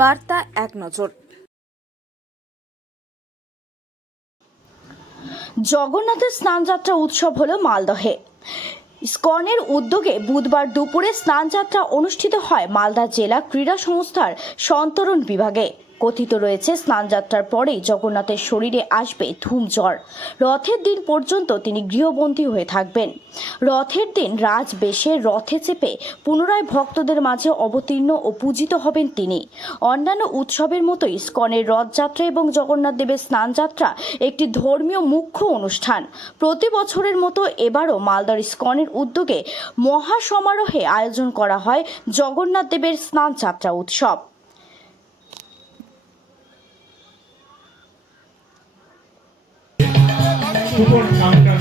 বার্তা এক নজর। জগন্নাথের স্নানযাত্রা উৎসব হলো মালদহে। ইসকনের উদ্যোগে বুধবার দুপুরে স্নানযাত্রা অনুষ্ঠিত হয় মালদা জেলা ক্রীড়া সংস্থার সন্তরণ বিভাগে। কথিত রয়েছে, স্নানযাত্রার পরেই জগন্নাথের শরীরে আসবে ধূমজ্বর। রথের দিন পর্যন্ত তিনি গৃহবন্দী হয়ে থাকবেন। রথের দিন রাজবেশে রথে চেপে পুনরায় ভক্তদের মাঝে অবতীর্ণ ও পূজিত হবেন তিনি। অন্যান্য উৎসবের মতোই ইসকনের রথযাত্রা এবং জগন্নাথ দেবের স্নানযাত্রা একটি ধর্মীয় মুখ্য অনুষ্ঠান। প্রতি বছরের মতো এবারও মালদার ইসকনের উদ্যোগে মহা সমারোহে আয়োজন করা হয় জগন্নাথ দেবের স্নানযাত্রা উৎসব। সুবর্ণ কাউন্টার